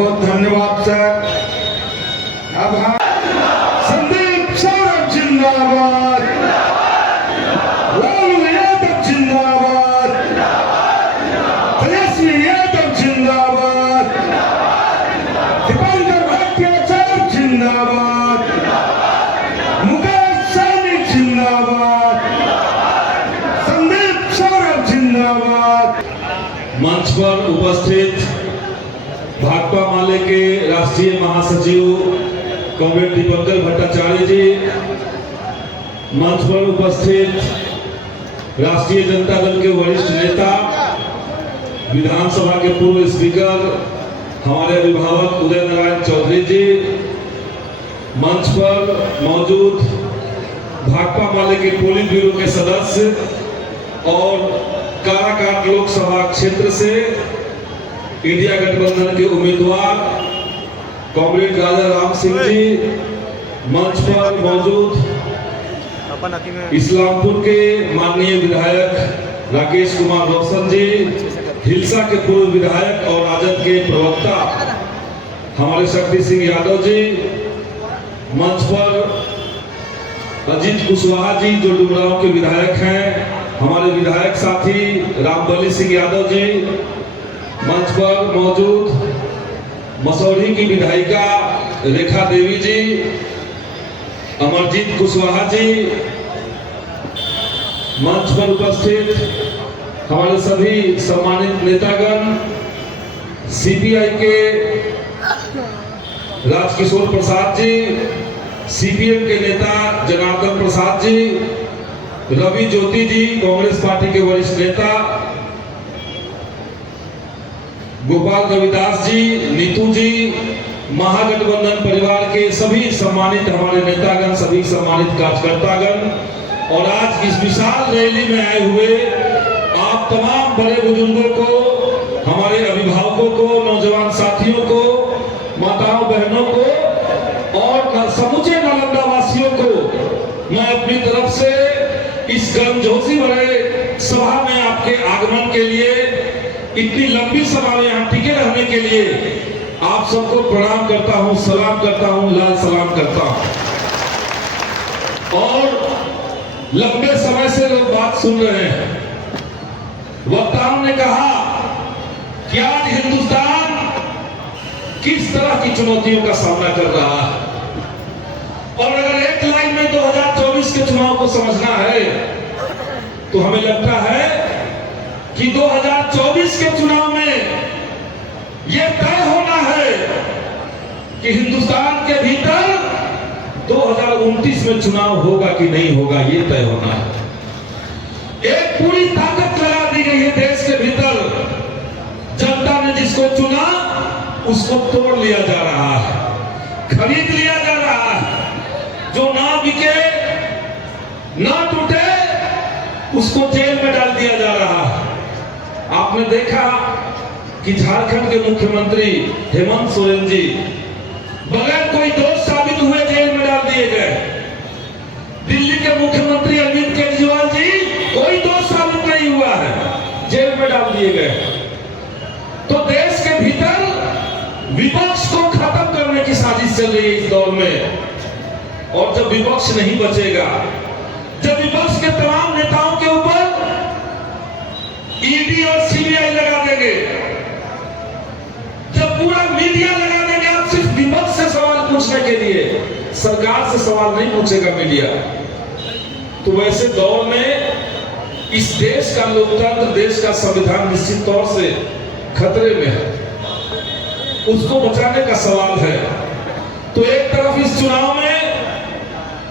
बहुत धन्यवाद सर। अब संदीप सौरभ जिंदाबाद, लालू यादव जिंदाबाद, तेजस्वी यादव जिंदाबाद, दीपांकर भट्टाचार्य जिंदाबाद, मुकेश सहनी जिंदाबाद, संदीप सौरभ जिंदाबाद। मंच पर उपस्थित भाकपा माले के राष्ट्रीय महासचिव कॉमरेड दीपांकर भट्टाचार्य जी, मंच पर उपस्थित राष्ट्रीय जनता दल के वरिष्ठ नेता, विधानसभा के पूर्व स्पीकर हमारे अभिभावक उदय नारायण चौधरी जी, मंच पर मौजूद भाकपा माले के पोलित ब्यूरो के सदस्य और काराकाट लोकसभा क्षेत्र से इंडिया गठबंधन के उम्मीदवार कॉमरेड राजा राम सिंह जी, मंच पर मौजूद इस्लामपुर के माननीय विधायक राकेश कुमार रोशन जी, हिलसा के पूर्व विधायक और राजद के प्रवक्ता हमारे शक्ति सिंह यादव जी, मंच पर अजीत कुशवाहा जी जो डुमरांव के विधायक हैं, हमारे विधायक साथी रामबली सिंह यादव जी, मंच पर मौजूद मसौढ़ी की विधायिका रेखा देवी जी, अमरजीत कुशवाहा जी, मंच पर उपस्थित हमारे सभी सम्मानित नेतागण, सीपीआई के राजकिशोर प्रसाद जी, सीपीएम के नेता जनार्दन प्रसाद जी, रवि ज्योति जी कांग्रेस पार्टी के वरिष्ठ नेता, गोपाल रविदास जी, नीतू जी, महागठबंधन परिवार के सभी सम्मानित हमारे नेतागण, सभी सम्मानित कार्यकर्तागण और आज इस विशाल रैली में आए हुए आप तमाम बड़े बुजुर्गों को, हमारे अभिभावकों को, नौजवान साथियों को, माताओं बहनों को और समूचे नालंदा वासियों को मैं अपनी तरफ से इस गर्मजोशी भरे सभा में आपके आगमन के लिए, इतनी लंबी सभा में यहाँ टिके रहने के लिए आप सबको प्रणाम करता हूँ, सलाम करता हूँ, लाल सलाम करता हूँ। और लंबे समय से लोग बात सुन रहे हैं। वक्ताओं ने कहा कि आज हिंदुस्तान किस तरह की चुनौतियों का सामना कर रहा है, और अगर एक लाइन में 2024 के चुनाव को समझना है तो हमें लगता है कि 2024 के चुनाव में यह तय होना है कि हिंदुस्तान के भीतर 2029 में चुनाव होगा कि नहीं होगा, यह तय होना है। एक पूरी ताकत लगा दी गई है देश के भीतर, जनता ने जिसको चुना उसको तोड़ लिया जा रहा है, खरीद लिया जा रहा है। जो ना बिके, ना टूटे, उसको जेल में डाल दिया जा रहा है। आपने देखा कि झारखंड के मुख्यमंत्री हेमंत सोरेन जी बगैर कोई दोष साबित हुए जेल में डाल दिए गए। दिल्ली के मुख्यमंत्री अरविंद केजरीवाल जी कोई दोष साबित नहीं हुआ है, जेल में डाल दिए गए। तो देश के भीतर विपक्ष को खत्म करने की साजिश चल रही है इस दौर में। और जब विपक्ष नहीं बचेगा, जब विपक्ष के तमाम नेताओं के ऊपर ईडी और सीबीआई लगा देंगे, जब पूरा मीडिया लगा देंगे, आप सिर्फ विपक्ष से सवाल पूछने के लिए, सरकार से सवाल नहीं पूछेगा मीडिया, तो वैसे दौर में इस देश का लोकतंत्र, देश का संविधान निश्चित तौर से खतरे में है। उसको बचाने का सवाल है। तो एक तरफ इस चुनाव में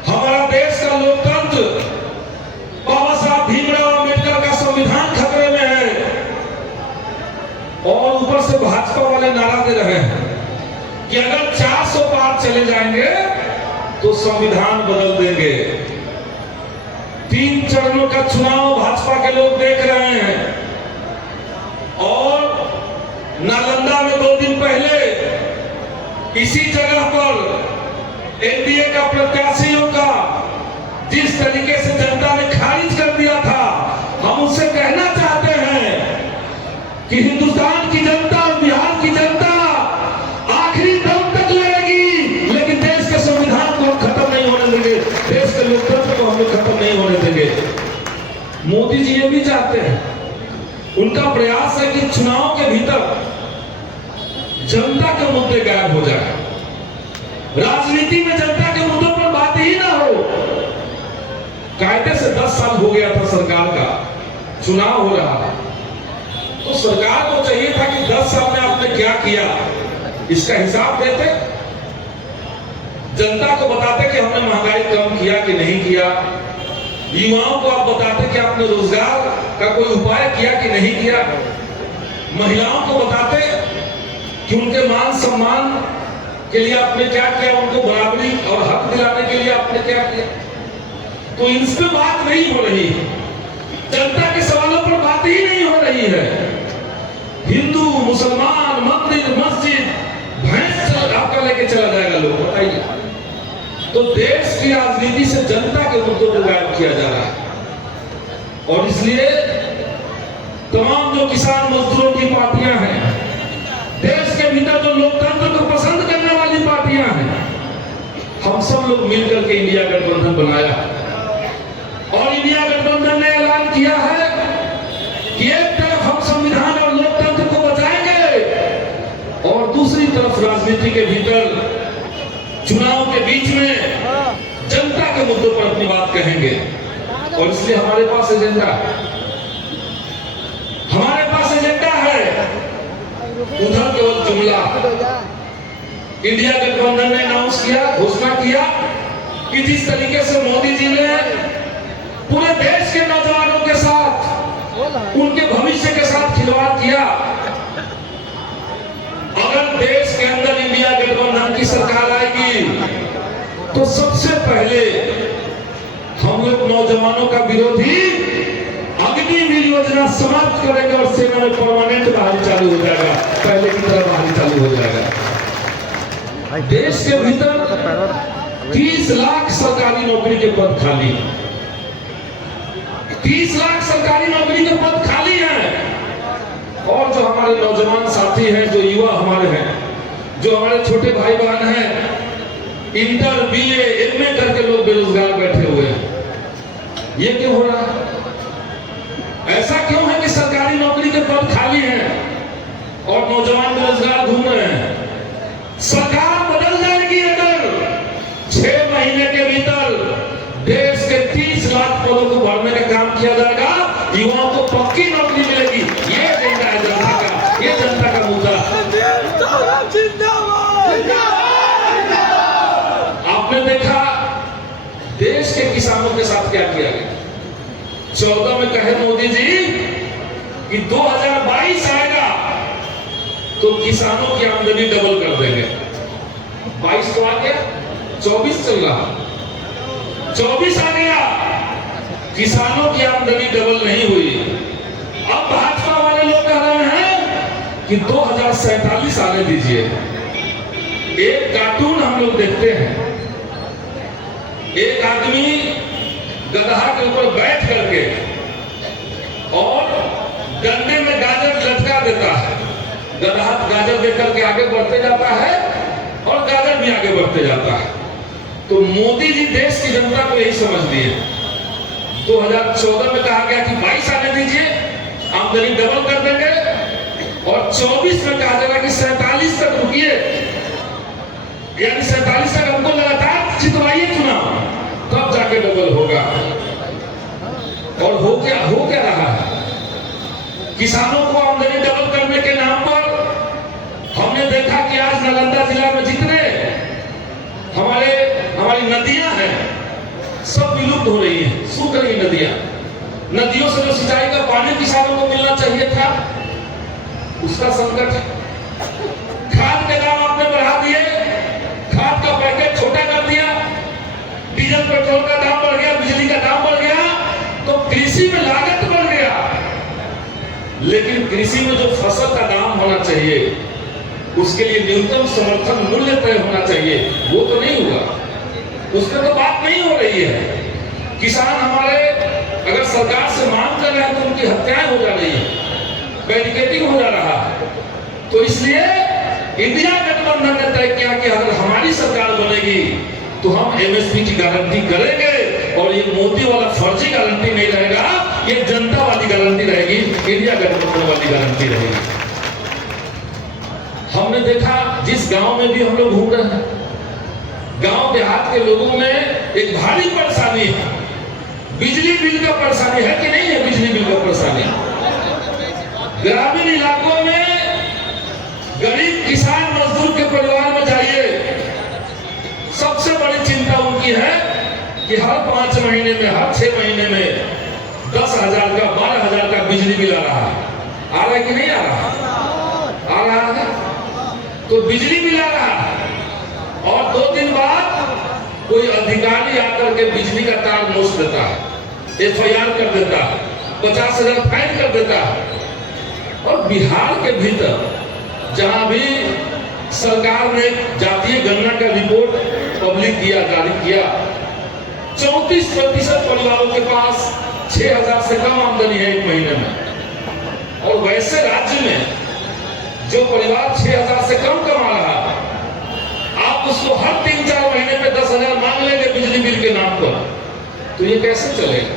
हमारा देश का लोकतंत्र, बाबा साहब भीमराव अंबेडकर का संविधान खतरे में है, और ऊपर से भाजपा वाले नारा दे रहे हैं कि अगर 400 पार चले जाएंगे तो संविधान बदल देंगे। 3 चरणों का चुनाव भाजपा के लोग देख रहे हैं, और नालंदा में 2 दिन पहले इसी जगह पर एनडीए का प्रत्याशियों का जिस तरीके से जनता ने खारिज कर दिया था, हम उससे कहना चाहते हैं कि हिंदुस्तान की जनता और बिहार की जनता मोदी जी ये भी चाहते हैं, उनका प्रयास है कि चुनाव के भीतर जनता के मुद्दे गायब हो जाए, राजनीति में जनता के मुद्दों पर बात ही ना हो। कायदे से 10 साल हो गया था सरकार का, चुनाव हो रहा था, तो सरकार को चाहिए था कि 10 साल में आपने क्या किया इसका हिसाब देते, जनता को बताते कि हमने महंगाई कम किया कि नहीं किया, युवाओं को आप बताते कि आपने रोजगार का कोई उपाय किया कि नहीं किया, महिलाओं को बताते कि उनके मान सम्मान के लिए आपने क्या किया, उनको बराबरी और हक दिलाने के लिए आपने क्या किया। तो इन पे बात नहीं हो रही है, जनता के सवालों पर बात ही नहीं हो रही है। हिंदू मुसलमान मंदिर मस्जिद भैंस आपका लेके चला जाएगा लोग, बताइए। तो देश की राजनीति से जनता के मुद्दों को गायब किया जा रहा है। और इसलिए तमाम जो किसान मजदूरों की पार्टियां हैं, देश के भीतर जो लोकतंत्र को पसंद करने वाली पार्टियां हैं, हम सब लोग मिलकर के इंडिया गठबंधन बनाया और इंडिया गठबंधन ने ऐलान किया है कि एक तरफ हम संविधान और लोकतंत्र को बचाएंगे और दूसरी तरफ राजनीति के भीतर चुनाव के बीच में जनता के मुद्दों पर अपनी बात कहेंगे। और इसलिए हमारे पास एजेंडा है, हमारे पास एजेंडा है। उधर केवल जुमला, इंडिया गठबंधन ने अनाउंस किया, घोषणा किया कि जिस तरीके से मोदी जी ने पूरे देश के नौजवानों के साथ, उनके भविष्य के साथ खिलवाड़ किया, अगर देश के अंदर इंडिया गठबंधन की सरकार आएगी तो सबसे पहले हम लोग नौजवानों का विरोधी अग्निवीर योजना समाप्त करेंगे और सेना में परमानेंट बहाली चालू हो जाएगा, पहले की तरह बहाली चालू हो जाएगा। देश के भीतर 30 लाख सरकारी नौकरी के पद खाली, 30 लाख सरकारी नौकरी के पद खाली हैं। और जो हमारे नौजवान साथी हैं, जो युवा हमारे हैं, जो हमारे छोटे भाई बहन हैं, इंटर बीए एमए करके लोग बेरोजगार बैठे हुए हैं। ये क्यों हो रहा है? ऐसा क्यों है कि सरकारी नौकरी के पद खाली हैं और नौजवान बेरोजगार घूम रहे हैं? सरकार बदल जाएगी अगर 6 महीने के भीतर देश के 30 लाख पदों को भरने का काम किया जाएगा, युवाओं को पक्की नौकरी मिलेगी। ये एजेंडा है जनता का, ये जनता का मुद्दा। आपने देखा देश के किसानों के साथ क्या किया गया। 14 में कहे मोदी जी कि 2022 आएगा तो किसानों की आमदनी डबल कर देंगे। 22 तो आ गया, 24 चल रहा, 24 आ गया, किसानों की आमदनी डबल नहीं हुई। अब भाजपा वाले लोग कह रहे हैं कि 2047 आने दीजिए। एक कार्टून हम लोग देखते हैं, एक आदमी गधा के ऊपर बैठ करके और डंडे में गाजर लटका देता है, गधा गाजर देकर के आगे बढ़ते जाता है और गाजर भी आगे बढ़ते जाता है। तो मोदी जी देश की जनता को यही समझ लिए। 2014 में कहा गया कि 22 आने दीजिए, आमदनी डबल कर देंगे, और 24 में कहा जाएगा कि 47 तक रुकिए, यानी 47 तक हमको लगातार जितवाइए चुनाव, तब जाके डबल होगा। और हो क्या रहा है? किसानों को आमदनी डबल करने के नाम पर हमने देखा कि आज नालंदा जिला में जितने हमारी नदियां हैं सब विलुप्त हो रही हैं, सूख रही नदियां। नदियों से जो सिंचाई का पानी किसानों को मिलना चाहिए था, उसका संकट है। खाद के दाम आपने बढ़ा दिए, खाद का पैकेट छोटा कर दिया, डीजल पेट्रोल का दाम बढ़ गया, बिजली का दाम बढ़ गया, तो कृषि में लागत बढ़ गया। लेकिन कृषि में जो फसल का दाम होना चाहिए, उसके लिए न्यूनतम समर्थन मूल्य तय होना चाहिए, वो तो नहीं हुआ, उसमें तो बात नहीं हो रही है। किसान हमारे अगर सरकार से मांग कर रहे हैं तो उनकी हत्याएं हो जा रही है, बैरिकेडिंग हो जा रहा है। तो इसलिए इंडिया गठबंधन ने तय किया कि अगर हमारी सरकार बनेगी तो हम एमएसपी की गारंटी करेंगे, और ये मोदी वाला फर्जी गारंटी नहीं रहेगा ये जनता वाली गारंटी रहेगी, इंडिया गठबंधन वाली गारंटी रहेगी। हमने देखा जिस गांव में भी हम लोग घूम रहे हैं, गांव देहात के लोगों में एक भारी परेशानी है, बिजली बिल का परेशानी है कि नहीं है? बिजली बिल का परेशानी ग्रामीण इलाकों में गरीब किसान मजदूर के परिवार में जाइए, सबसे बड़ी चिंता उनकी है कि हर 5 महीने में, हर 6 महीने में 10,000 का 12,000 का बिजली बिल आ रहा है। आ रहा है कि नहीं आ रहा? आ रहा है। तो बिजली बिल आ रहा है और 2 दिन बाद कोई अधिकारी आकर के बिजली का तार नोच देता है, FIR कर देता है, 50,000 फाइन कर देता है। और बिहार के भीतर जहां भी सरकार ने जातीय गणना का रिपोर्ट पब्लिक किया, जारी किया, 34% परिवारों के पास 6,000 से कम आमदनी है एक महीने में। और वैसे राज्य में जो परिवार 6,000 से कम कमा रहा है, आप उसको हर 3-4 महीने पे 10,000 मांग लेंगे बिजली बिल के नाम पर, तो ये कैसे चलेगा?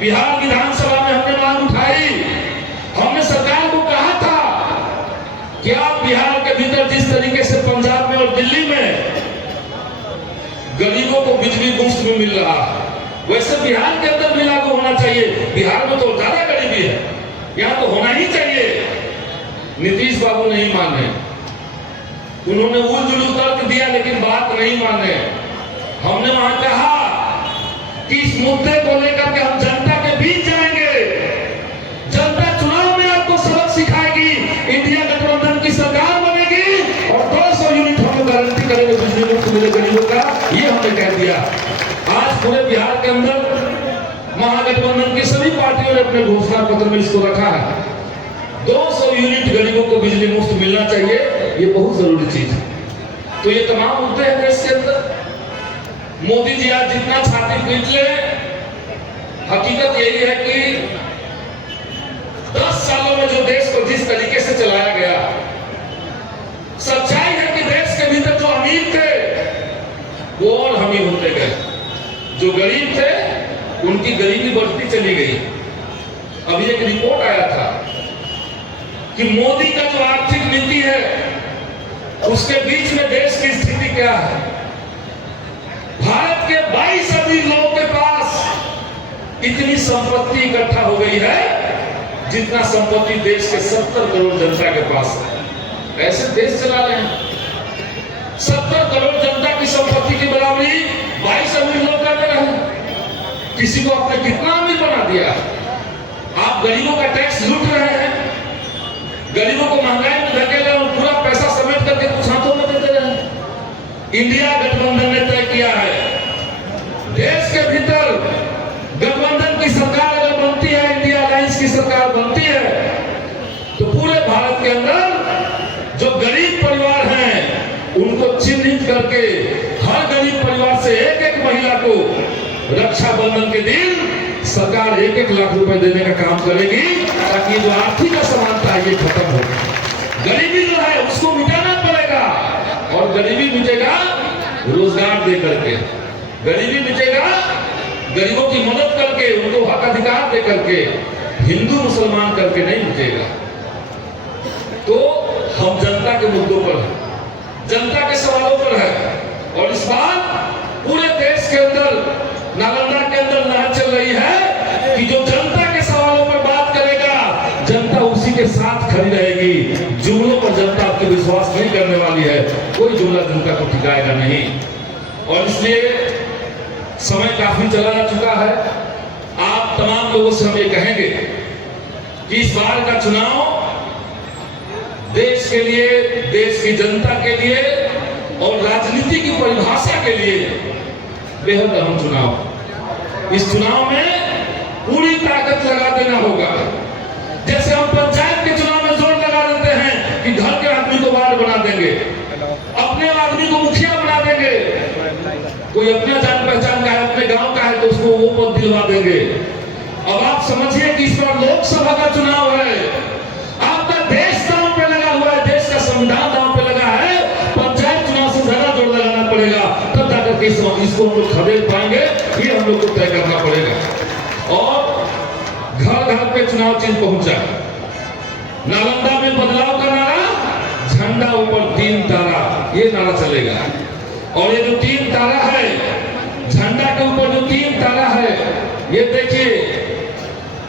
बिहार विधानसभा में हमने मांग उठाई, हमने सरकार को कहा था कि आप बिहार के भीतर जिस तरीके से पंजाब में और दिल्ली में गरीबों को बिजली मुफ्त में मिल रहा है, वैसे बिहार के अंदर भी लागू होना चाहिए। बिहार में तो ज्यादा गरीबी है, यहाँ तो होना ही चाहिए। नीतीश बाबू नहीं माने, उन्होंने उलझुल तर्क दिया लेकिन बात नहीं माने। हमने वहां कहा कि इस मुद्दे को लेकर के हम जनता के बीच जाएंगे, जनता चुनाव में आपको सबक सिखाएगी, इंडिया गठबंधन की सरकार बनेगी और 200 यूनिट हम गारंटी करेंगे बिजली मुफ्त मिले गरीबों का, ये हमने कह दिया। आज पूरे बिहार के अंदर महागठबंधन की सभी पार्टियों ने अपने घोषणा पत्र में इसको रखा है, 200 यूनिट गरीबों को बिजली मुफ्त मिलना चाहिए, ये बहुत जरूरी चीज है। तो ये तमाम मुद्दे हैं देश के अंदर। मोदी जी आज जितना छाती पीट ले, हकीकत यही है कि 10 सालों में जो देश को जिस तरीके से चलाया गया, सच्चाई है कि देश के भीतर जो अमीर थे वो और अमीर होते गए, जो गरीब थे उनकी गरीबी बढ़ती चली गई। अभी एक रिपोर्ट आया था कि मोदी का जो आर्थिक नीति है उसके बीच में देश की स्थिति क्या है। भारत के 22 अमीर लोगों के पास इतनी संपत्ति इकट्ठा हो गई है जितना संपत्ति देश के 70 करोड़ जनता के पास है। ऐसे देश चला रहे हैं। 70 करोड़ जनता की संपत्ति की बराबरी 22 अमीर लोग कर रहे हैं। किसी को आपने कितना अमीर बना दिया? आप गरीबों का टैक्स लूट रहे हैं, गरीबों को महंगाई में धकेले और पूरा पैसा समेट करके कुछ हाथों में देते रहे। इंडिया गठबंधन ने तय किया है, देश के भीतर गठबंधन की सरकार अगर बनती है, इंडिया अलायंस की सरकार बनती है, तो पूरे भारत के अंदर जो गरीब परिवार हैं उनको चिन्हित करके हर गरीब परिवार से एक महिला को रक्षाबंधन के दिन सरकार 1-1 लाख रुपए देने का काम करेगी, ताकि ये जो आर्थिक असमानता है ये खत्म हो। गरीबी जो है उसको मिटाना पड़ेगा, और गरीबी मिटेगा रोजगार दे करके, गरीबी मिटेगा गरीबों की मदद करके, उनको हक अधिकार दे करके, हिंदू मुसलमान करके नहीं मिटेगा। तो हम जनता के मुद्दों पर है, जनता के सवालों पर है, और इस बार पूरे देश के अंदर, नालंदा के अंदर लहर चल रही है कि जो जनता के सवालों पर बात करेगा, जनता उसी के साथ खड़ी रहेगी। जुमलों पर जनता आपके विश्वास नहीं करने वाली है, कोई जुमला जनता को टिकाएगा नहीं। और इसलिए समय काफी चला जा चुका है। आप तमाम लोगों से हम ये कहेंगे कि इस बार का चुनाव देश के लिए, देश की जनता के लिए और राजनीति की परिभाषा के लिए बेहद अहम चुनाव। इस चुनाव में पूरी ताकत लगा देना होगा। जैसे हम पंचायत के चुनाव में जोर लगा देते हैं कि घर के आदमी को वार्ड बना देंगे, अपने आदमी को मुखिया बना देंगे, कोई अपना जान पहचान का है, अपने गांव का है तो उसको वो पद दिलवा देंगे। अब आप समझिए कि इस बार लोकसभा का चुनाव है, आपका देश दांव पे लगा हुआ है, देश का संविधान दांव पे लगा है। पंचायत चुनाव से ज्यादा जोर लगाना पड़ेगा, तब जाकर के इसको हम लोग खदेड़ पाएंगे, ये हम लोग को तय करना पड़ेगा। और पे चुनाव चिन्ह पहुंचा। नालंदा में बदलाव का नारा, झंडा ऊपर 3 तारा, ये नारा चलेगा। और ये जो 3 तारा है, झंडा के ऊपर जो 3 तारा है, ये देखिए,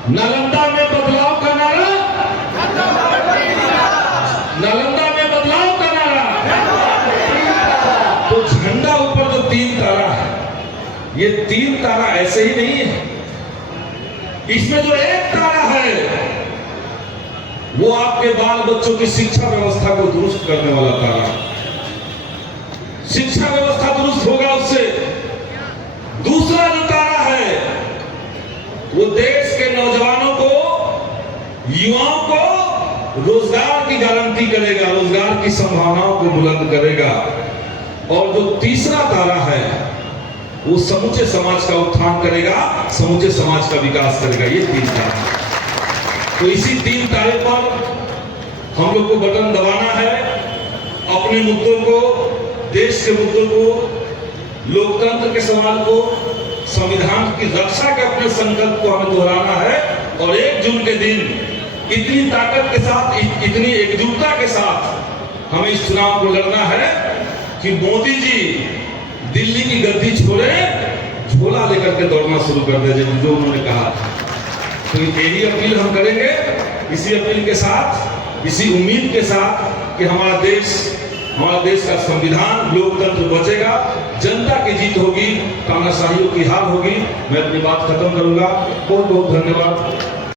नालंदा में बदलाव का नारा, नालंदा में बदलाव का नारा। तो झंडा ऊपर जो 3 तारा है, ये 3 तारा ऐसे ही नहीं है। इसमें जो 1 तारा है, वो आपके बाल बच्चों की शिक्षा व्यवस्था को दुरुस्त करने वाला तारा। शिक्षा व्यवस्था दुरुस्त होगा उससे। दूसरा जो तारा है, वो देश के नौजवानों को, युवाओं को रोजगार की गारंटी करेगा, रोजगार की संभावनाओं को बुलंद करेगा। और जो तीसरा तारा है, वो समूचे समाज का उत्थान करेगा, समूचे समाज का विकास करेगा। ये 3 तारा। तो इसी 3 तारे पर हम लोग को बटन दबाना है। अपने मुद्दों को, देश के मुद्दों को, लोकतंत्र के सवाल को, संविधान की रक्षा के अपने संकल्प को हमें दोहराना है। और 1 जून के दिन इतनी ताकत के साथ, इतनी एकजुटता के साथ हमें इस चुनाव को लड़ना है कि मोदी जी दिल्ली की गद्दी छोड़े, झोला लेकर के दौड़ना शुरू कर दे, जो उन्होंने कहा। तो यही अपील हम करेंगे। इसी अपील के साथ, इसी उम्मीद के साथ कि हमारा देश का संविधान, लोकतंत्र बचेगा, जनता की जीत होगी, तानाशाहियों की हार होगी। मैं अपनी बात खत्म करूंगा। बहुत बहुत धन्यवाद।